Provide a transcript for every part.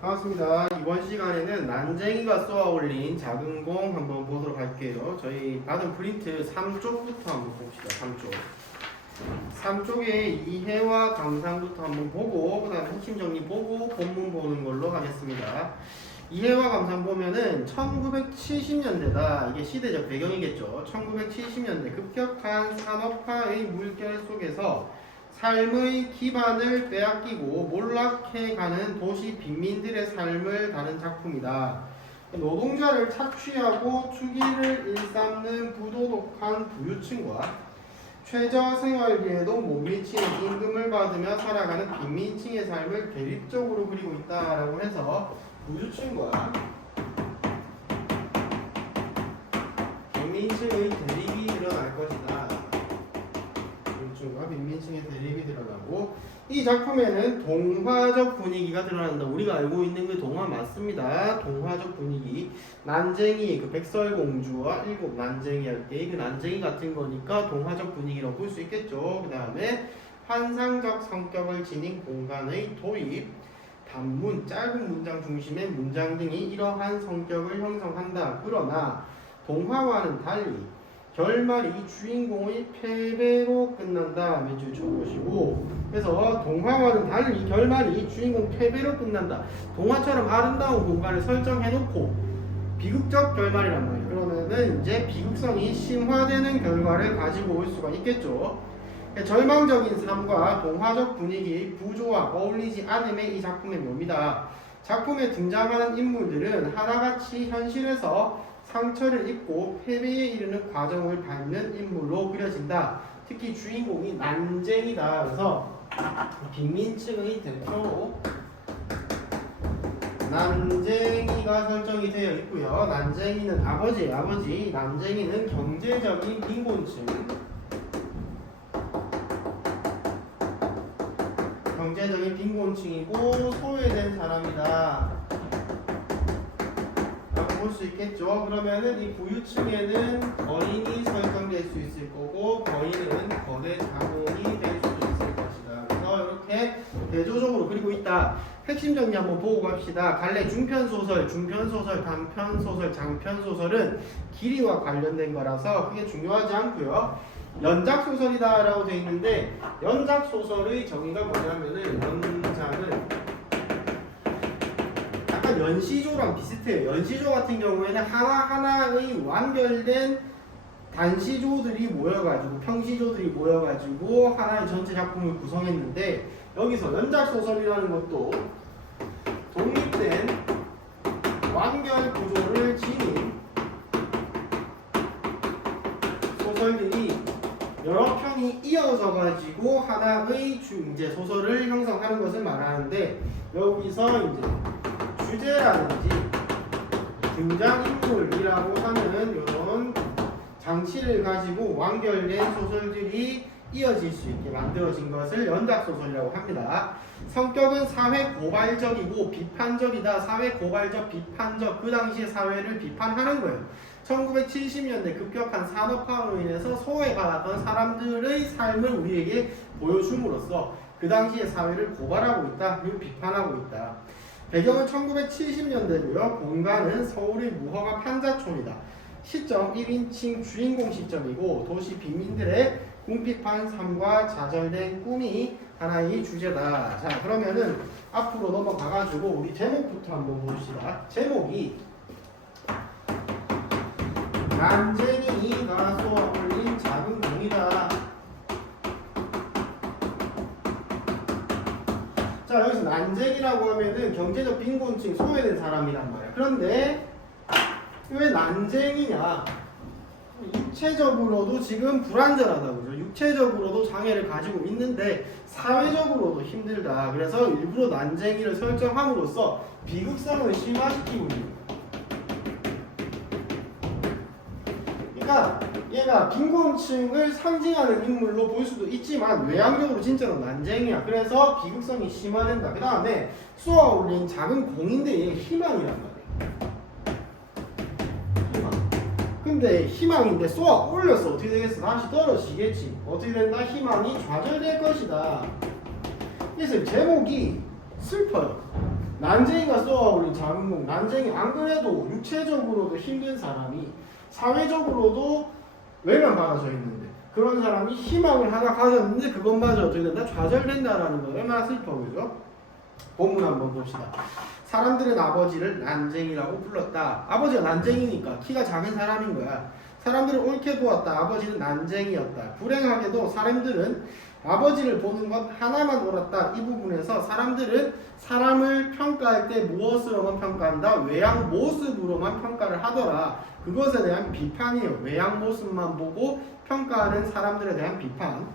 반갑습니다. 이번 시간에는 난쟁이가 쏘아 올린 작은 공 한번 보도록 할게요. 저희 받은 프린트 3쪽부터 한번 봅시다. 3쪽의 이해와 감상부터 한번 보고 그 다음 핵심 정리 보고 본문 보는 걸로 하겠습니다. 이해와 감상 보면은 1970년대다. 이게 시대적 배경이겠죠. 1970년대 급격한 산업화의 물결 속에서 삶의 기반을 빼앗기고 몰락해가는 도시 빈민들의 삶을 다룬 작품이다. 노동자를 착취하고 투기를 일삼는 부도덕한 부유층과 최저생활비에도 못 미치는 임금을 받으며 살아가는 빈민층의 삶을 대립적으로 그리고 있다라고 해서 부유층과 빈민층의 대립이 일어날 것이다. 부유층과 빈민층의 대립이 드러나고, 이 작품에는 동화적 분위기가 드러난다. 우리가 알고 있는 그 동화 맞습니다. 동화적 분위기. 난쟁이, 그 백설공주와 일곱 난쟁이 할 때 그 난쟁이 같은 거니까 동화적 분위기라고 볼 수 있겠죠. 그 다음에 환상적 성격을 지닌 공간의 도입, 단문, 짧은 문장 중심의 문장 등이 이러한 성격을 형성한다. 그러나 동화와는 달리 결말이 주인공의 패배로 끝난다. 몇 줄 쳐보시고, 그래서 동화와는 달리 결말이 주인공 패배로 끝난다. 동화처럼 아름다운 공간을 설정해놓고 비극적 결말이란 말이에요. 그러면은 이제 비극성이 심화되는 결과를 가지고 올 수가 있겠죠. 절망적인 삶과 동화적 분위기의 부조와 어울리지 않음의 이 작품의 묘미다. 작품에 등장하는 인물들은 하나같이 현실에서 상처를 입고 패배에 이르는 과정을 밟는 인물로 그려진다. 특히 주인공이 난쟁이다. 그래서 빈민층의 대표로 난쟁이가 설정이 되어 있고요. 난쟁이는 아버지예요. 아버지. 난쟁이는 경제적인 빈곤층, 경제적인 빈곤층이고 소외된 사람이다 라고 볼 수 있겠죠. 그러면은 이 부유층에는 거인이 설정될 수 있을 거고, 거인은 거대 자본이 될 수도 있을 것이다. 그래서 이렇게 대조적으로 그리고 있다. 핵심 정리 한번 보고 갑시다. 갈래 중편소설, 중편소설, 단편소설, 장편소설은 길이와 관련된 거라서 그게 중요하지 않고요. 연작소설이다 라고 되어 있는데, 연작소설의 정의가 뭐냐면은 연작은 약간 연시조랑 비슷해요. 연시조 같은 경우에는 하나하나의 완결된 단시조들이 모여가지고, 평시조들이 모여가지고 하나의 전체 작품을 구성했는데, 여기서 연작소설이라는 것도 독립된 완결 구조를 지닌 소설들이 여러 편이 이어져 가지고 하나의 이제 소설을 형성하는 것을 말하는데, 여기서 이제 주제라든지 등장인물이라고 하는 이런 장치를 가지고 완결된 소설들이 이어질 수 있게 만들어진 것을 연작소설이라고 합니다. 성격은 사회 고발적이고 비판적이다. 사회 고발적, 비판적, 그 당시의 사회를 비판하는 거예요. 1970년대 급격한 산업화로 인해서 소외받았던 사람들의 삶을 우리에게 보여줌으로써 그 당시의 사회를 고발하고 있다, 그리고 비판하고 있다. 배경은 1970년대고요. 공간은 서울의 무허가 판자촌이다. 시점 1인칭 주인공 시점이고, 도시 빈민들의 궁핍한 삶과 좌절된 꿈이 하나의 주제다. 자, 그러면은 앞으로 넘어가가지고 우리 제목부터 한번 봅시다. 제목이 난쟁이가 쏘아 올린 작은 공이다. 자, 여기서 난쟁이라고 하면은 경제적 빈곤층, 소외된 사람이란 말이야. 그런데 왜 난쟁이냐? 육체적으로도 지금 불안전하다고 그러죠. 육체적으로도 장애를 가지고 있는데 사회적으로도 힘들다. 그래서 일부러 난쟁이를 설정함으로써 비극성을 심화시키고 있는 거예요. 그러니까 얘가 빈곤층을 상징하는 인물로 볼 수도 있지만 외향적으로 진짜로 난쟁이야. 그래서 비극성이 심화된다. 그 다음에 쏘아 올린 작은 공인데 얘가 희망이란 말이야. 근데 희망인데 쏘아 올렸어. 어떻게 되겠어? 다시 떨어지겠지. 어떻게 된다? 희망이 좌절될 것이다. 그래서 제목이 슬퍼요. 난쟁이가 쏘아올린 작은 공. 난쟁이 안 그래도 육체적으로도 힘든 사람이 사회적으로도 외면받아져 있는데 그런 사람이 희망을 하나 가졌는데 그것마저 어떻게 된다? 좌절된다라는 거 얼마나 슬퍼 그죠? 본문 한번 봅시다. 사람들은 아버지를 난쟁이라고 불렀다. 아버지가 난쟁이니까 키가 작은 사람인 거야. 사람들을 옳게 보았다. 아버지는 난쟁이였다. 불행하게도 사람들은 아버지를 보는 것 하나만 옳았다. 이 부분에서 사람들은 사람을 평가할 때 무엇으로만 평가한다? 외양 모습으로만 평가를 하더라. 그것에 대한 비판이에요. 외양 모습만 보고 평가하는 사람들에 대한 비판.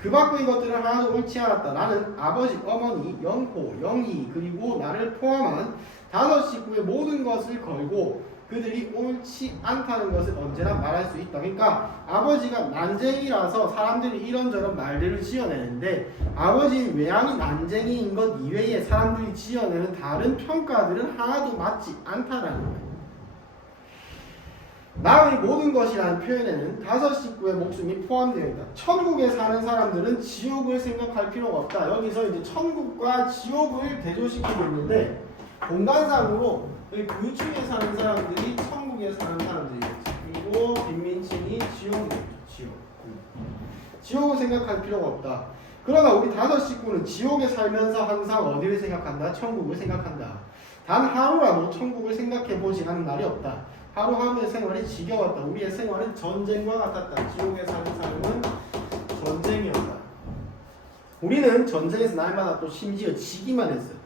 그 밖의 것들은 하나도 옳지 않았다. 나는 아버지, 어머니, 영호, 영희 그리고 나를 포함한 5 식구의 모든 것을 걸고 그들이 옳지 않다는 것을 언제나 말할 수 있다. 그러니까 아버지가 난쟁이라서 사람들이 이런저런 말들을 지어내는데 아버지 외양이 난쟁이인 것 이외에 사람들이 지어내는 다른 평가들은 하나도 맞지 않다라는 거예요. 나의 모든 것이라는 표현에는 5 식구의 목숨이 포함되어 있다. 천국에 사는 사람들은 지옥을 생각할 필요가 없다. 여기서 이제 천국과 지옥을 대조시키고 있는데 공간상으로 부유층에 사는 사람들이 천국에 사는 사람들이겠지. 그리고 빈민층이 지옥이겠죠. 지옥을 생각할 필요가 없다. 그러나 우리 5 식구는 지옥에 살면서 항상 어디를 생각한다? 천국을 생각한다. 단 하루라도 천국을 생각해보지 않은 날이 없다. 하루하루의 생활이 지겨웠다. 우리의 생활은 전쟁과 같았다. 지옥에 사는 삶은 전쟁이었다. 우리는 전쟁에서 날마다 또 심지어 지기만 했어요.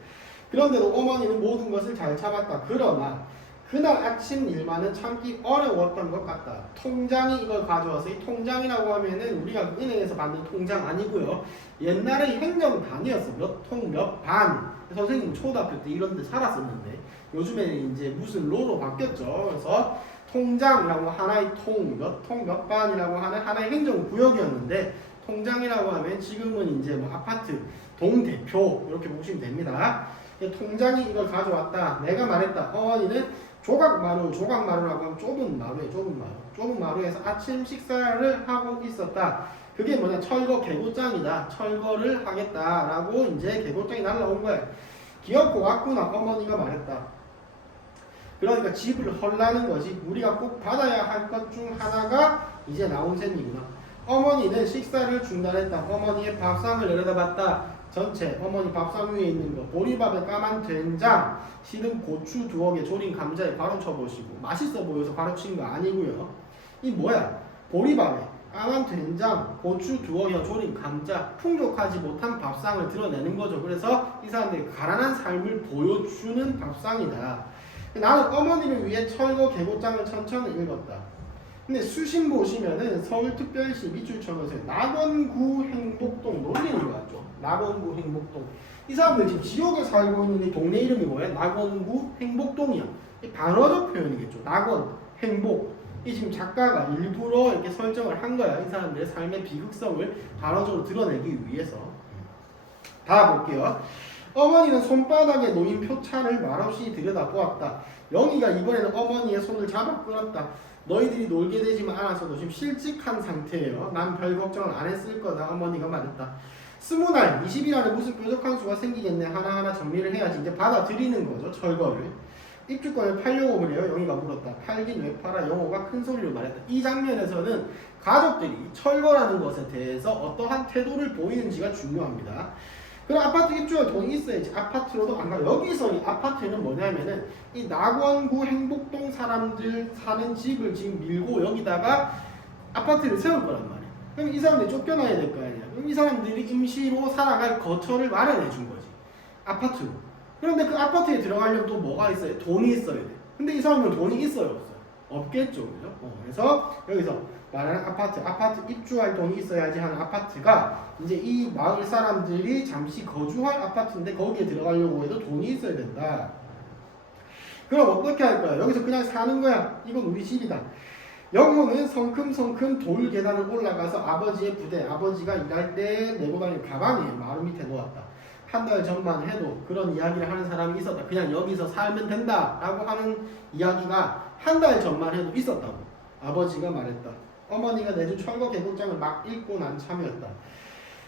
그런데도 어머니는 모든 것을 잘 참았다. 그러나 그날 아침 일만은 참기 어려웠던 것 같다. 통장이 이걸 가져와서 이 통장이라고 하면은 우리가 은행에서 받는 통장 아니고요. 옛날에 행정반이었어. 몇 통 몇 반. 선생님 초등학교 때 이런 데 살았었는데 요즘에는 이제 무슨 로로 바뀌었죠. 그래서 통장이라고 하나의 통, 몇 통 몇 반이라고 하는 하나의 행정구역이었는데 통장이라고 하면 지금은 이제 뭐 아파트 동대표 이렇게 보시면 됩니다. 통장이 이걸 가져왔다. 내가 말했다. 어머니는 조각마루라고 하면 좁은 마루에서 아침 식사를 하고 있었다. 그게 뭐냐? 철거 개고장이다. 철거를 하겠다라고 이제 개고장이 날라온 거야. 기어코 왔구나. 어머니가 말했다. 그러니까 집을 헐라는 거지. 우리가 꼭 받아야 할 것 중 하나가 이제 나온 셈이구나. 어머니는 식사를 중단했다. 어머니의 밥상을 내려다봤다. 전체 어머니 밥상 위에 있는 거 보리밥에 까만 된장, 시든 고추 2억에 조린 감자에 바로 쳐보시고 맛있어 보여서 바로 친 거 아니고요. 이 뭐야? 보리밥에 까만 된장, 고추 2억에 조린 감자, 풍족하지 못한 밥상을 드러내는 거죠. 그래서 이 사람들이 가난한 삶을 보여주는 밥상이다. 나는 어머니를 위해 철거 개고장을 천천히 읽었다. 근데 수신 보시면은 서울특별시 밑줄쳐서 낙원구 행복동 놀리는 거 같죠? 낙원구 행복동. 이 사람들 지금 지역에 살고 있는 이 동네 이름이 뭐야? 낙원구 행복동이야. 이 반어적 표현이겠죠. 낙원, 행복. 이 지금 작가가 일부러 이렇게 설정을 한 거야. 이 사람들의 삶의 비극성을 반어적으로 드러내기 위해서. 다 볼게요. 어머니는 손바닥에 놓인 표창을 말없이 들여다보았다. 영희가 이번에는 어머니의 손을 잡아 끌었다. 너희들이 놀게 되지만 않아서도 지금 실직한 상태예요. 난 별 걱정을 안 했을 거다. 어머니가 말했다. 20날, 20일 안에 무슨 뾰족한 수가 생기겠네. 하나하나 정리를 해야지. 이제 받아들이는 거죠. 철거를. 입주권을 팔려고 그래요. 영희가 물었다. 팔긴 왜 팔아? 영호가 큰 소리로 말했다. 이 장면에서는 가족들이 철거라는 것에 대해서 어떠한 태도를 보이는지가 중요합니다. 그럼 아파트 입주할 돈이 있어야지. 아파트로도 안 가. 여기서 이 아파트는 뭐냐면은 이 낙원구 행복동 사람들 사는 집을 지금 밀고 여기다가 아파트를 세울 거란 말이야. 그럼 이 사람들이 쫓겨나야 될 거 아니야. 그럼 이 사람들이 임시로 살아갈 거처를 마련해 준 거지. 아파트로. 그런데 그 아파트에 들어가려면 또 뭐가 있어요? 돈이 있어야 돼. 근데 이 사람은 돈이 있어요, 없어요? 없겠죠, 그죠? 그래서 여기서 말하는 아파트 입주할 돈이 있어야지 하는 아파트가 이제 이 마을 사람들이 잠시 거주할 아파트인데 거기에 들어가려고 해도 돈이 있어야 된다. 그럼 어떻게 할 거야? 여기서 그냥 사는 거야. 이건 우리 집이다. 영호는 성큼성큼 돌 계단을 올라가서 아버지의 부대, 아버지가 일할 때 내고 다니는 가방에 마루 밑에 놓았다. 한 달 전만 해도 그런 이야기를 하는 사람이 있었다. 그냥 여기서 살면 된다라고 하는 이야기가 한 달 전만 해도 있었다고 아버지가 말했다. 어머니가 내준 철거 개고장을 막 읽고 난 참이었다.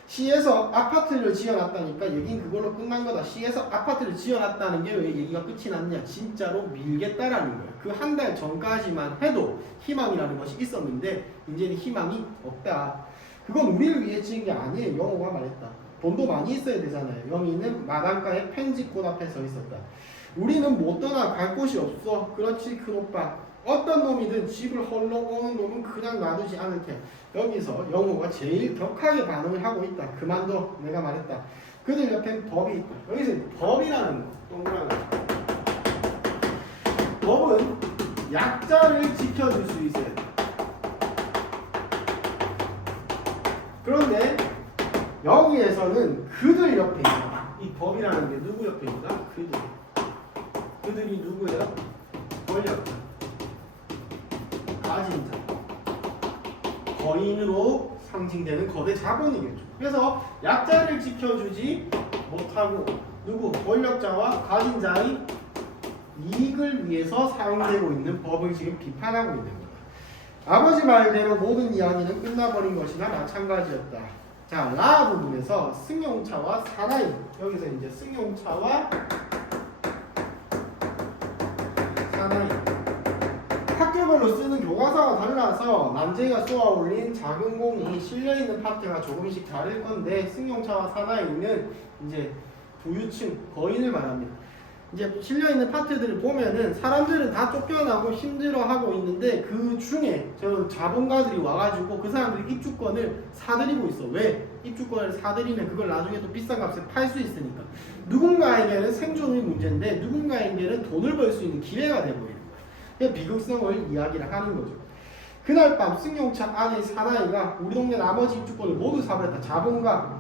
C에서 아파트를 지어놨다니까 여긴 그걸로 끝난 거다. C에서 아파트를 지어놨다는 게 왜 얘기가 끝이 났냐? 진짜로 밀겠다라는 거야. 그 한 달 전까지만 해도 희망이라는 것이 있었는데 이제는 희망이 없다. 그건 우리를 위해 지은 게 아니에요. 영호가 말했다. 돈도 많이 있어야 되잖아요. 영희는 마당가에 편집꽃 앞에 서 있었다. 우리는 못 떠나 갈 곳이 없어. 그렇지 큰오빠. 어떤 놈이든 집을 헐러 오는 놈은 그냥 놔두지 않을 테. 여기서 영호가 제일 격하게 반응을 하고 있다. 그만둬. 내가 말했다. 그들 옆엔 법이 있다. 여기서 법이라는 거. 동그라미. 법은 약자를 지켜줄 수 있어야 돼. 그런데 여기에서는 그들 옆에 있다. 이 법이라는 게 누구 옆에 있다? 그들. 그들이 누구예요? 권력자. 가진 자. 거인으로 상징되는 거대 자본이겠죠. 그래서 약자를 지켜주지 못하고 누구? 권력자와 가진 자의 이익을 위해서 사용되고 있는 법을 지금 비판하고 있는 거다. 아버지 말대로 모든 이야기는 끝나버린 것이나 마찬가지였다. 자, 라 부분에서 승용차와 사나이. 여기서 이제 승용차와 사나이. 학교별로 쓰는 교과서가 달라서 남재가 쏘아 올린 작은 공이 실려있는 파트가 조금씩 다를 건데 승용차와 사나이는 이제 부유층, 거인을 말합니다. 이제 실려있는 파트들을 보면은 사람들은 다 쫓겨나고 힘들어하고 있는데 그 중에 저런 자본가들이 와가지고 그 사람들이 입주권을 사들이고 있어. 왜? 입주권을 사들이면 그걸 나중에 또 비싼 값에 팔 수 있으니까. 누군가에게는 생존의 문제인데 누군가에게는 돈을 벌 수 있는 기회가 돼버리는 거야. 비극성을 이야기를 하는 거죠. 그날 밤 승용차 안에 사나이가 우리 동네 나머지 입주권을 모두 사버렸다. 자본가.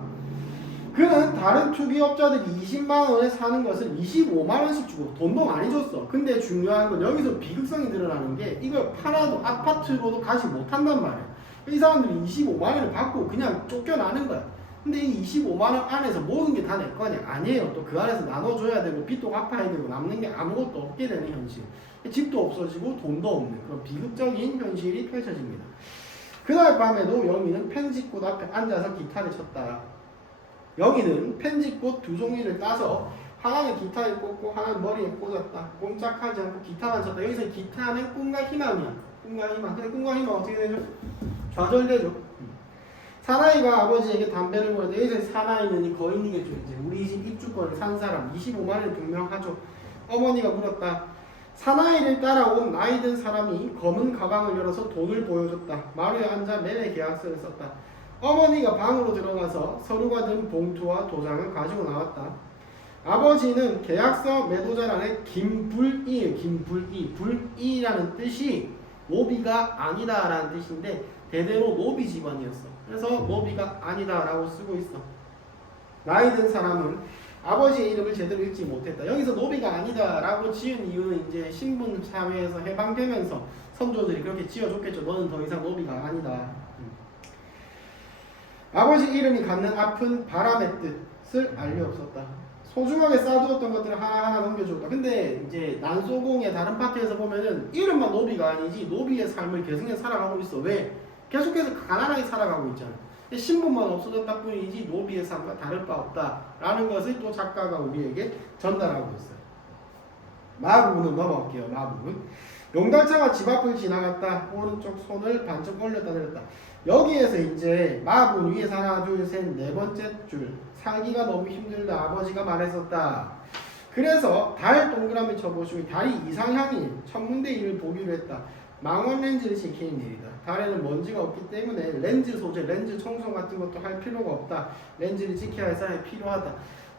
그는 다른 투기업자들이 20만원에 사는 것을 25만원씩 주고 돈도 많이 줬어. 근데 중요한 건 여기서 비극성이 드러나는 게 이걸 팔아도 아파트로도 가지 못한단 말이야. 이 사람들이 25만원을 받고 그냥 쫓겨나는 거야. 근데 이 25만원 안에서 모든 게 다 내 거냐? 아니에요. 또 그 안에서 나눠줘야 되고 빚도 갚아야 되고 남는 게 아무것도 없게 되는 현실. 집도 없어지고 돈도 없는 그런 비극적인 현실이 펼쳐집니다. 그날 밤에도 영희는 편지꽃 앞에 앉아서 기타를 쳤다. 여기는 편지꽃 두 종이를 따서 하나는 기타에 꽂고 하나는 머리에 꽂았다. 꼼짝하지 않고 기타만 쳤다. 여기서 기타는 꿈과 희망이야. 꿈과 희망. 근데 꿈과 희망 어떻게 되죠? 좌절되죠. 사나이가 아버지에게 담배를 보는데 여기서 사나이는 이 거인이겠죠. 이제 우리 집 입주권을 산 사람 25만원이 분명하죠. 어머니가 물었다. 사나이를 따라온 나이든 사람이 검은 가방을 열어서 돈을 보여줬다. 마루에 앉아 매매 계약서를 썼다. 어머니가 방으로 들어가서 서류가 든 봉투와 도장을 가지고 나왔다. 아버지는 계약서 매도자란에 김불이에요. 김불이. 불이라는 뜻이 노비가 아니다라는 뜻인데 대대로 노비 집안이었어. 그래서 노비가 아니다라고 쓰고 있어. 나이 든 사람은 아버지의 이름을 제대로 읽지 못했다. 여기서 노비가 아니다라고 지은 이유는 이제 신분 사회에서 해방되면서 선조들이 그렇게 지어줬겠죠. 너는 더 이상 노비가 아니다. 아버지 이름이 갖는 아픈 바람의 뜻을 알리옵소서. 소중하게 쌓아두었던 것들을 하나하나 넘겨주었다. 근데 이제 난소공의 다른 파트에서 보면은 이름만 노비가 아니지 노비의 삶을 계속해서 살아가고 있어. 왜? 계속해서 가난하게 살아가고 있잖아. 신분만 없어졌다 뿐이지 노비의 삶과 다를 바 없다라는 것을 또 작가가 우리에게 전달하고 있어요. 마부분은 넘어갈게요. 마부분. 용달차가 집 앞을 지나갔다. 오른쪽 손을 반쪽 올렸다 내렸다. 여기에서 이제 마분 위에서 하나 둘셋 네 번째 줄 살기가 너무 힘들다 아버지가 말했었다. 그래서 달 동그라미 쳐보시면 달이 이상향이 천문대 일을 보기로 했다. 망원 렌즈를 지키는 일이다. 달에는 먼지가 없기 때문에 렌즈 소재, 렌즈 청소 같은 것도 할 필요가 없다. 렌즈를 지켜야 할 사람이 필요하다.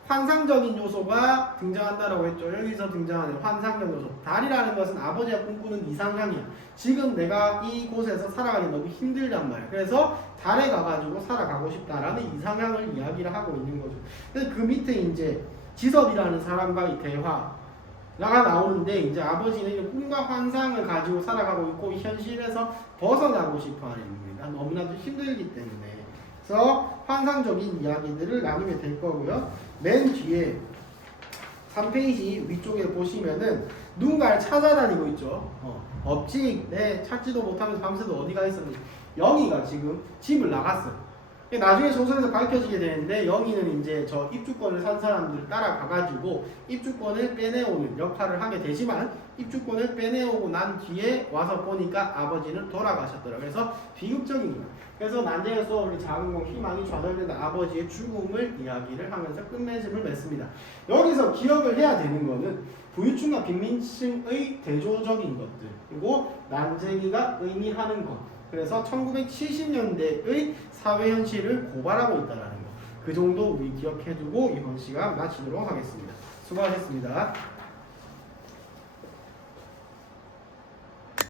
환상적인 요소가 등장한다라고 했죠. 여기서 등장하는 환상적 요소. 달이라는 것은 아버지가 꿈꾸는 이상향이야. 지금 내가 이곳에서 살아가기 너무 힘들단 말이야. 그래서 달에 가가지고 살아가고 싶다라는 이상향을 이야기를 하고 있는 거죠. 그래서 그 밑에 이제 지섭이라는 사람과의 대화가 나오는데 이제 아버지는 이런 꿈과 환상을 가지고 살아가고 있고 현실에서 벗어나고 싶어하는 겁니다. 너무나도 힘들기 때문에. 그래서 환상적인 이야기들을 나누게 될 거고요. 맨 뒤에 3페이지 위쪽에 보시면은 누군가를 찾아다니고 있죠. 없지. 네, 찾지도 못하면서 밤새도 어디가 있었는지. 영희가 지금 집을 나갔어요. 나중에 소설에서 밝혀지게 되는데 영희는 이제 저 입주권을 산 사람들 따라가가지고 입주권을 빼내오는 역할을 하게 되지만 입주권을 빼내오고 난 뒤에 와서 보니까 아버지는 돌아가셨더라. 그래서 비극적인 거야. 그래서 난쟁이에서 우리 작은 공 희망이 좌절된 아버지의 죽음을 이야기를 하면서 끝맺음을 맺습니다. 여기서 기억을 해야 되는 거는 부유층과 빈민층의 대조적인 것들 그리고 난쟁이가 의미하는 것 그래서 1970년대의 사회 현실을 고발하고 있다는 거. 그 정도 우리 기억해두고 이번 시간 마치도록 하겠습니다. 수고하셨습니다.